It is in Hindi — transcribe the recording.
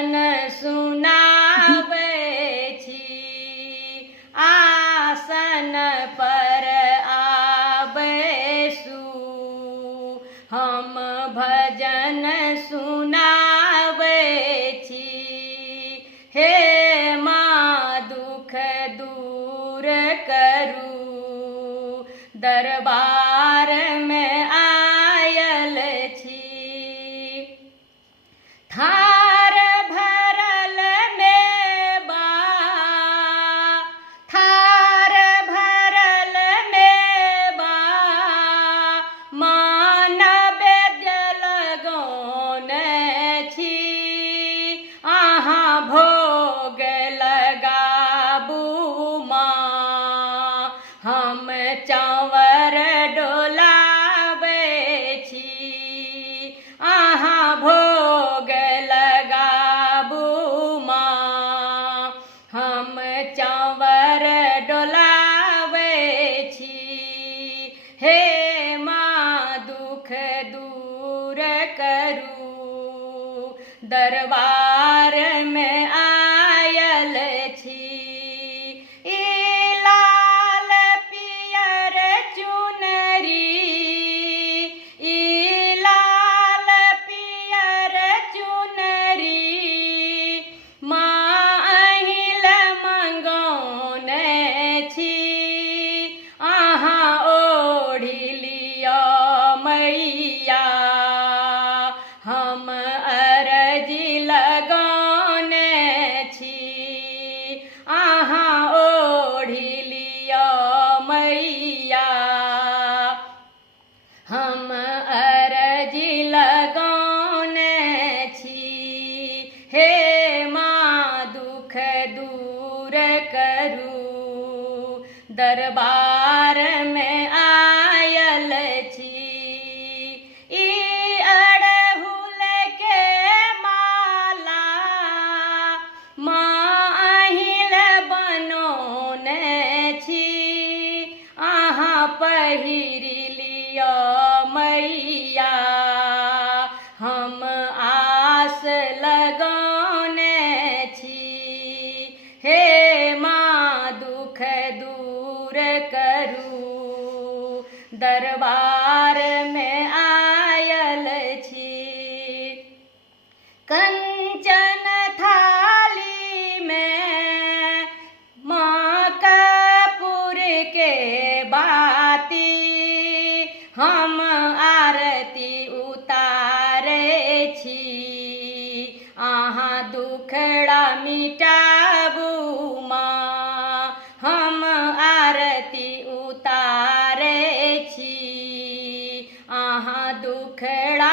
भजन सुनावे छी। आसन पर आबेसु हम भजन सुनावे छी। हे माँ दुख दूर करू, दरबार में आयल छी। थार भरल मेवा, थार भरल मेवा, मान वेद्य लगौन छी। अहाँ भोग लगाबू माँ, हम चावर डोलावे छी। अहाँ भोग लगाबू माँ, हम चावर डोलावे छी। हे माँ दुख दूर करू, दरबार में आयल छी। ई लाल पियर चुनरी, ई लाल पियर चुनरी, माँ अहिल मंगौन छी। अहाँ ओढ़ि लिअ मैया, हम अरजी लगौन छी। अहाँ ओढ़ि लिअ मैया, हम अरजी लगौन छी। हे माँ दुख दूर करू, दरबार में आयल छी। ई अड़हुल के माला, माँ अहिल बनौन छी। अहाँ पहिरि लिअ मैया, हम आस लगौन छी। हे माँ दुख दूर करू, दरबार में आयल छी। कंचन थाली में माँ कपूर के बाती, हम आरती उतारे छी। अहाँ दुखड़ा मिटाबू माँ, हम आरती उतारे छी। अहाँ दुखड़ा